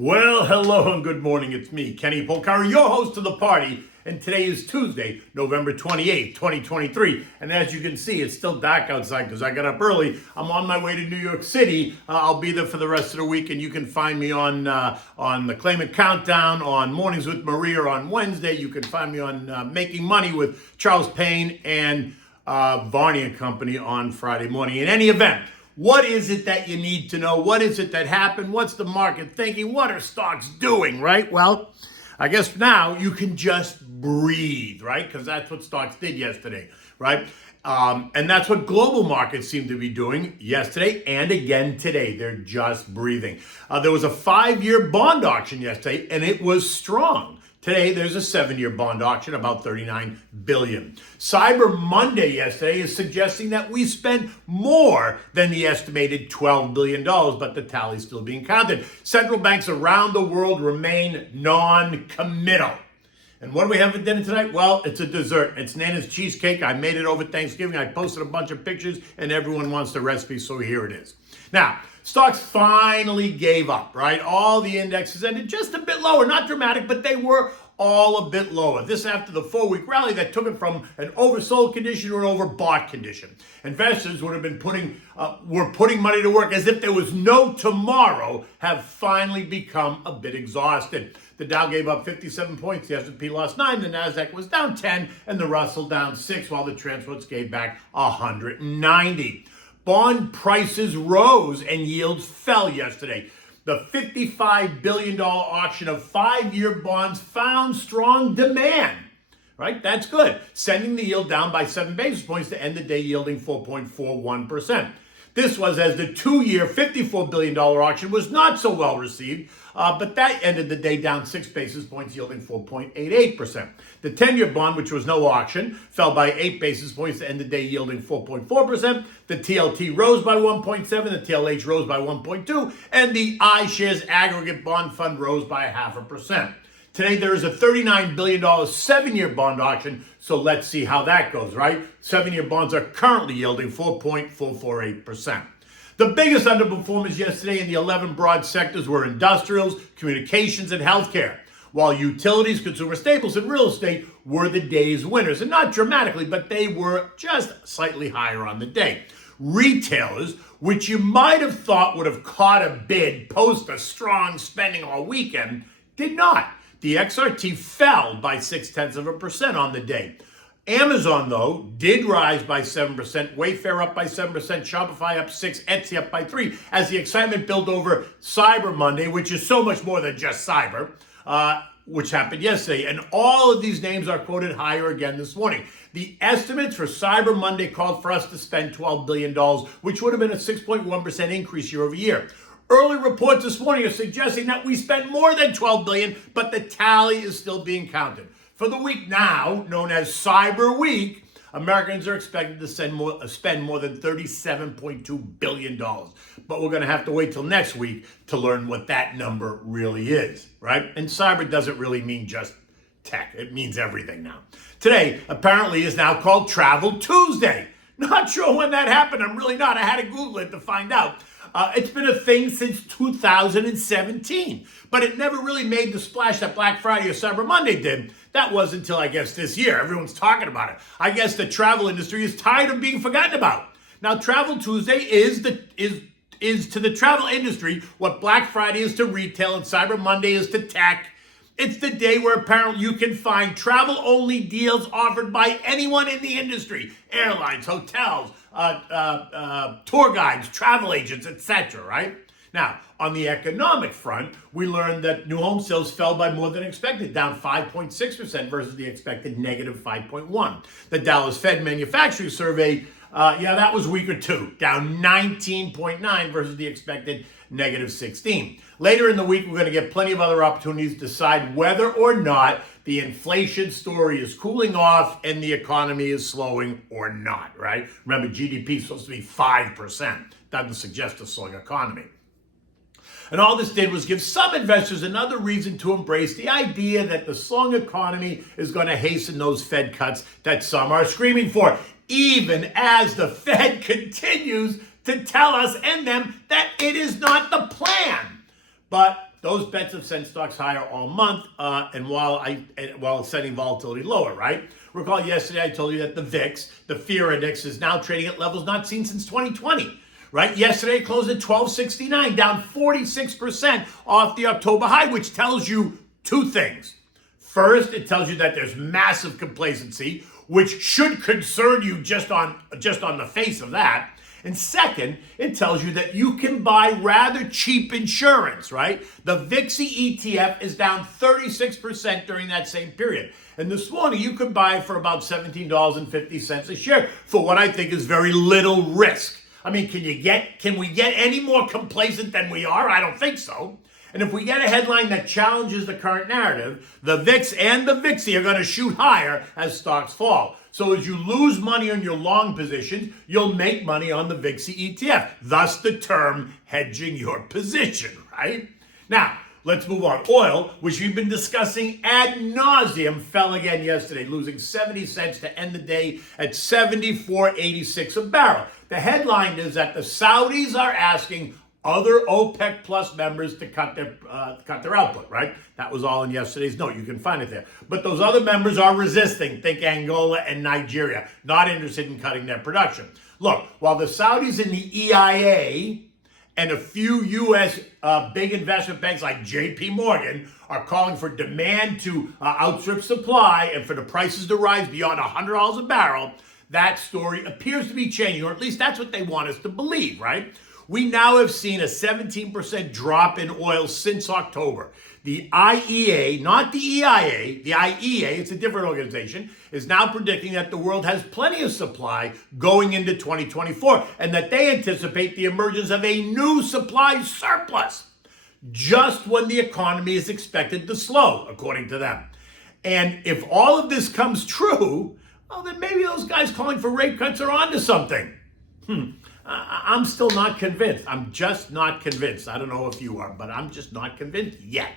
Well, hello and good morning. It's me, Kenny Polcari, your host of the party. And today is Tuesday, November 28th, 2023. And as you can see, it's still dark outside because I got up early. I'm on my way to New York City. I'll be there for the rest of the week. And you can find me on the Claimant Countdown, on Mornings with Maria on Wednesday. You can find me on Making Money with Charles Payne and Varney and Company on Friday morning. In any event, what is it that you need to know? What is it that happened? What's the market thinking? What are stocks doing, right? Well, I guess now you can just breathe, right? Because that's what stocks did yesterday, right? And that's what global markets seem to be doing yesterday and again today. They're just breathing. There was a 5-year bond auction yesterday, and it was strong. Today, there's a 7-year bond auction, about $39 billion. Cyber Monday yesterday is suggesting that we spent more than the estimated $12 billion, but the tally's still being counted. Central banks around the world remain non-committal. And what do we have for dinner tonight? Well, it's a dessert. It's Nana's Cheesecake. I made it over Thanksgiving. I posted a bunch of pictures, and everyone wants the recipe, so here it is. Now, stocks finally gave up, right? All the indexes ended just a bit lower. Not dramatic, but they were all a bit lower. This after the 4-week rally that took it from an oversold condition to an overbought condition. Investors would have been putting money to work as if there was no tomorrow, have finally become a bit exhausted. The Dow gave up 57 points, the S&P lost 9, the Nasdaq was down 10, and the Russell down 6, while the transports gave back 190. Bond prices rose and yields fell yesterday. The $55 billion auction of 5-year bonds found strong demand, right? That's good. Sending the yield down by 7 basis points to end the day yielding 4.41%. This was as the 2-year $54 billion auction was not so well received, but that ended the day down 6 basis points, yielding 4.88%. The 10-year bond, which was no auction, fell by 8 basis points to end the day yielding 4.4%. The TLT rose by 1.7, the TLH rose by 1.2, and the iShares aggregate bond fund rose by 0.5%. Today, there is a $39 billion 7-year bond auction, so let's see how that goes, right? 7-year bonds are currently yielding 4.448%. The biggest underperformers yesterday in the 11 broad sectors were industrials, communications, and healthcare, while utilities, consumer staples, and real estate were the day's winners. And not dramatically, but they were just slightly higher on the day. Retailers, which you might have thought would have caught a bid post a strong spending all weekend, did not. The XRT fell by 0.6% on the day. Amazon, though, did rise by 7%, Wayfair up by 7%, Shopify up 6%, Etsy up by 3%, as the excitement built over Cyber Monday, which is so much more than just cyber, which happened yesterday. And all of these names are quoted higher again this morning. The estimates for Cyber Monday called for us to spend $12 billion, which would have been a 6.1% increase year over year. Early reports this morning are suggesting that we spent more than $12 billion, but the tally is still being counted. For the week now, known as Cyber Week, Americans are expected to spend more than $37.2 billion. But we're going to have to wait till next week to learn what that number really is, right? And cyber doesn't really mean just tech. It means everything now. Today, apparently, is now called Travel Tuesday. Not sure when that happened. I'm really not. I had to Google it to find out. It's been a thing since 2017, but it never really made the splash that Black Friday or Cyber Monday did. That was until, I guess, this year. Everyone's talking about it. I guess the travel industry is tired of being forgotten about. Now, Travel Tuesday is to the travel industry what Black Friday is to retail and Cyber Monday is to tech. It's the day where apparently you can find travel-only deals offered by anyone in the industry. Airlines, hotels, tour guides, travel agents, etc., right? Now, on the economic front, we learned that new home sales fell by more than expected, down 5.6% versus the expected negative 5.1%. The Dallas Fed manufacturing survey, that was weaker too, down 19.9% versus the expected negative 16%. Later in the week, we're going to get plenty of other opportunities to decide whether or not the inflation story is cooling off and the economy is slowing or not, right? Remember, GDP is supposed to be 5%. Doesn't suggest a slowing economy. And all this did was give some investors another reason to embrace the idea that the slowing economy is going to hasten those Fed cuts that some are screaming for, even as the Fed continues to tell us and them that it is not the plan. But those bets have sent stocks higher all month, and while sending volatility lower, right? Recall yesterday I told you that the VIX, the fear index, is now trading at levels not seen since 2020. Right? Yesterday it closed at 1269, down 46% off the October high, which tells you two things. First, it tells you that there's massive complacency, which should concern you just on the face of that. And second, it tells you that you can buy rather cheap insurance, right? The VIX ETF is down 36% during that same period. And this morning, you could buy for about $17.50 a share for what I think is very little risk. I mean, can we get any more complacent than we are? I don't think so. And if we get a headline that challenges the current narrative, the VIX and the VIXI are going to shoot higher as stocks fall. So as you lose money on your long positions, you'll make money on the VIXI ETF, thus the term hedging your position, right? Now, let's move on. Oil, which we've been discussing ad nauseum, fell again yesterday, losing 70 cents to end the day at 74.86 a barrel. The headline is that the Saudis are asking other OPEC Plus members to cut their output, right? That was all in yesterday's note. You can find it there. But those other members are resisting. Think Angola and Nigeria, not interested in cutting their production. Look, while the Saudis and the EIA and a few U.S. Big investment banks like J.P. Morgan are calling for demand to outstrip supply and for the prices to rise beyond $100 a barrel, that story appears to be changing, or at least that's what they want us to believe, right? We now have seen a 17% drop in oil since October. The IEA, not the EIA, the IEA, it's a different organization, is now predicting that the world has plenty of supply going into 2024 and that they anticipate the emergence of a new supply surplus just when the economy is expected to slow, according to them. And if all of this comes true, well, then maybe those guys calling for rate cuts are onto something. I'm still not convinced. I'm just not convinced. I don't know if you are, but I'm just not convinced yet.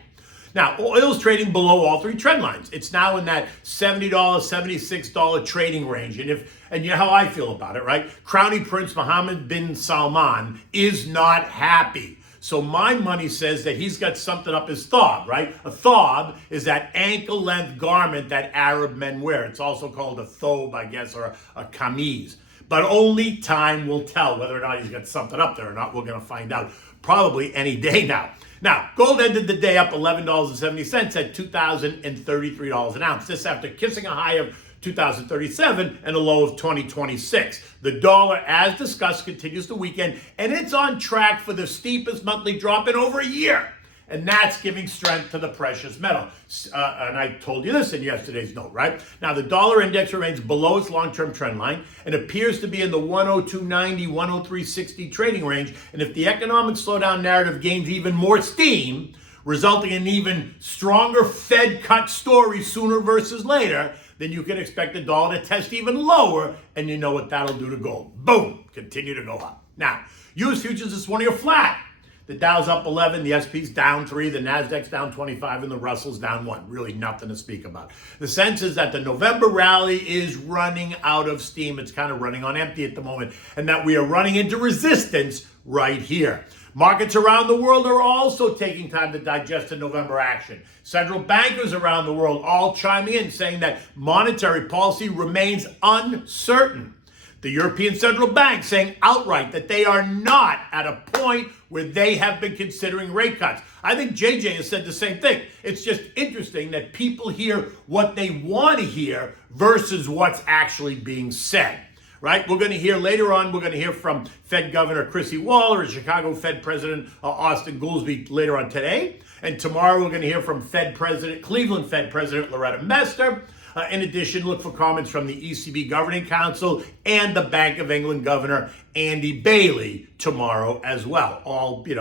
Now, oil's trading below all three trend lines. It's now in that $70, $76 trading range. And you know how I feel about it, right? Crown Prince Mohammed bin Salman is not happy. So my money says that he's got something up his thob, right? A thob is that ankle-length garment that Arab men wear. It's also called a thobe, I guess, or a kameez. But only time will tell whether or not he's got something up there or not. We're going to find out probably any day now. Now, gold ended the day up $11.70 at $2,033 an ounce. This after kissing a high of $2,037 and a low of $20.26. The dollar, as discussed, continues to weaken, and it's on track for the steepest monthly drop in over a year. And that's giving strength to the precious metal. And I told you this in yesterday's note, right? Now, the dollar index remains below its long-term trend line and appears to be in the 102.90, 103.60 trading range. And if the economic slowdown narrative gains even more steam, resulting in an even stronger Fed cut story sooner versus later, then you can expect the dollar to test even lower, and you know what that'll do to gold. Boom! Continue to go up. Now, U.S. futures this morning are flat. The Dow's up 11, the SP's down 3, the Nasdaq's down 25, and the Russell's down 1. Really nothing to speak about. The sense is that the November rally is running out of steam. It's kind of running on empty at the moment, and that we are running into resistance right here. Markets around the world are also taking time to digest the November action. Central bankers around the world all chiming in, saying that monetary policy remains uncertain. The European Central Bank saying outright that they are not at a point where they have been considering rate cuts. I think JJ has said the same thing. It's just interesting that people hear what they want to hear versus what's actually being said, right? We're going to hear later on, we're going to hear from Fed Governor Chrissy Waller and Chicago Fed President Austin Goolsbee later on today. And tomorrow we're going to hear from Cleveland Fed President Loretta Mester. In addition, look for comments from the ECB Governing Council and the Bank of England Governor Andy Bailey tomorrow as well. All, you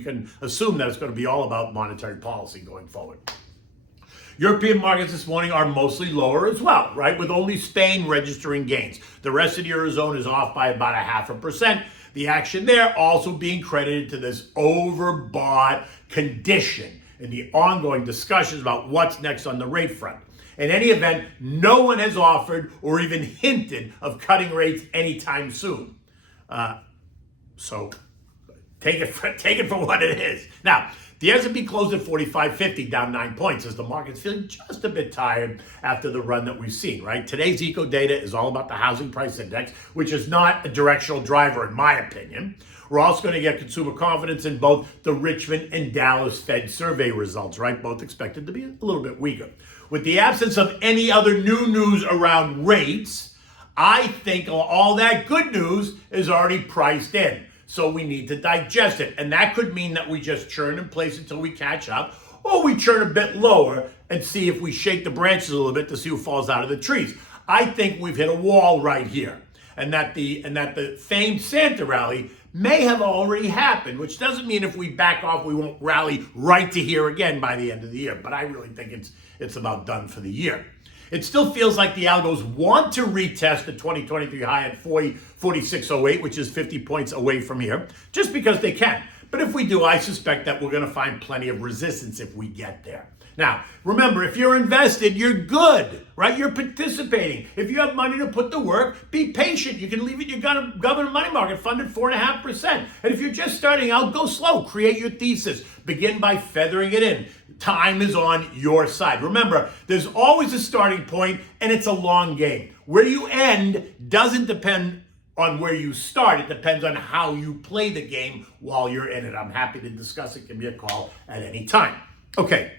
can assume that it's going to be all about monetary policy going forward. European markets this morning are mostly lower as well, right? With only Spain registering gains. The rest of the Eurozone is off by about 0.5%. The action there also being credited to this overbought condition in the ongoing discussions about what's next on the rate front. In any event, no one has offered or even hinted of cutting rates anytime soon. So take it for what it is. Now, The S&P closed at 4550, down 9 points, as the market's feeling just a bit tired after the run that we've seen, right? Today's eco data is all about the housing price index, which is not a directional driver, in my opinion. We're also going to get consumer confidence in both the Richmond and Dallas Fed survey results, right? Both expected to be a little bit weaker. With the absence of any other new news around rates, I think all that good news is already priced in. So we need to digest it. And that could mean that we just churn in place until we catch up, or we churn a bit lower and see if we shake the branches a little bit to see who falls out of the trees. I think we've hit a wall right here, and that the famed Santa rally may have already happened, which doesn't mean if we back off, we won't rally right to here again by the end of the year. But I really think it's about done for the year. It still feels like the algos want to retest the 2023 high at 46.08, which is 50 points away from here, just because they can. But if we do, I suspect that we're going to find plenty of resistance if we get there. Now, remember, if you're invested, you're good, right? You're participating. If you have money to put to work, be patient. You can leave it in your government money market fund at 4.5%. And if you're just starting out, go slow. Create your thesis. Begin by feathering it in. Time is on your side. Remember, there's always a starting point, and it's a long game. Where you end doesn't depend on where you start. It depends on how you play the game while you're in it. I'm happy to discuss it. Give me a call at any time. Okay.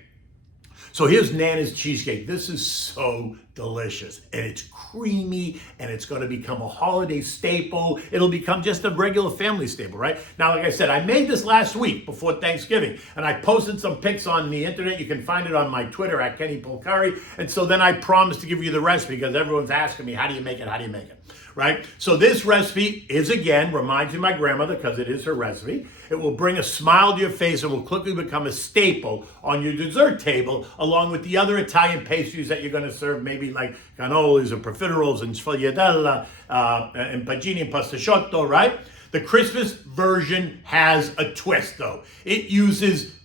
So here's Nana's cheesecake. This is so delicious, and it's creamy, and it's going to become a holiday staple. It'll become just a regular family staple, right? Now, like I said, I made this last week before Thanksgiving, and I posted some pics on the internet. You can find it on my Twitter at @KennyPolcari. And so then I promised to give you the recipe because everyone's asking me, how do you make it? How do you make it? Right? So this recipe is, again, reminds you of my grandmother because it is her recipe. It will bring a smile to your face and will quickly become a staple on your dessert table, along with the other Italian pastries that you're going to serve, maybe like cannolis and profiteroles and sfogliatella and pagini and pastasciotto, right? The Christmas version has a twist, though. It uses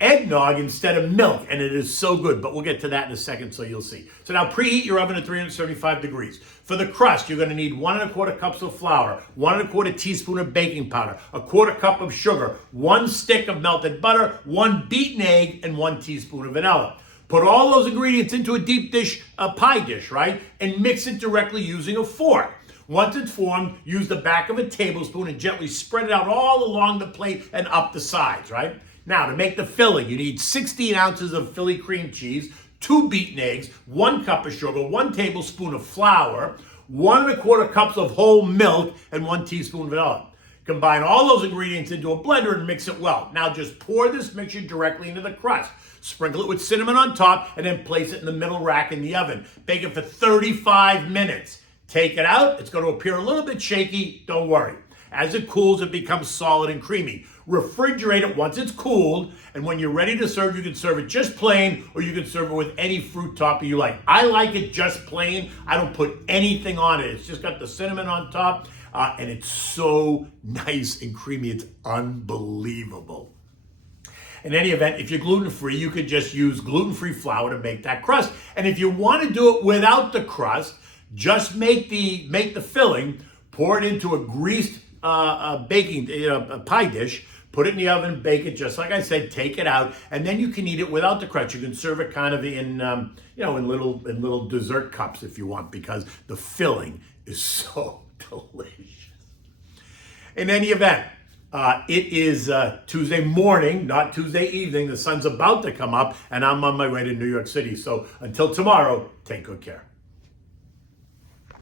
eggnog instead of milk, and it is so good, but we'll get to that in a second, so you'll see. So now preheat your oven at 375 degrees. For the crust, you're going to need 1 1/4 cups of flour, 1 1/4 teaspoon of baking powder, 1/4 cup of sugar, 1 stick of melted butter, 1 beaten egg, and 1 teaspoon of vanilla. Put all those ingredients into a deep dish, a pie dish, right? And mix it directly using a fork. Once it's formed, use the back of a tablespoon and gently spread it out all along the plate and up the sides, right? Now, to make the filling, you need 16 ounces of Philly cream cheese, 2 beaten eggs, 1 cup of sugar, 1 tablespoon of flour, 1 1/4 cups of whole milk, and 1 teaspoon vanilla. Combine all those ingredients into a blender and mix it well. Now just pour this mixture directly into the crust. Sprinkle it with cinnamon on top and then place it in the middle rack in the oven. Bake it for 35 minutes. Take it out. It's going to appear a little bit shaky. Don't worry. As it cools, it becomes solid and creamy. Refrigerate it once it's cooled, and when you're ready to serve, you can serve it just plain, or you can serve it with any fruit topping you like. I like it just plain. I don't put anything on it. It's just got the cinnamon on top, and it's so nice and creamy. It's unbelievable. In any event, if you're gluten-free, you could just use gluten-free flour to make that crust. And if you want to do it without the crust, just make the filling, pour it into a greased baking pie dish, put it in the oven, bake it just like I said, take it out, and then you can eat it without the crust. You can serve it kind of in in little dessert cups if you want, because the filling is so delicious. In any event, it is Tuesday morning, not Tuesday evening. The sun's about to come up, and I'm on my way to New York City. So until tomorrow, take good care.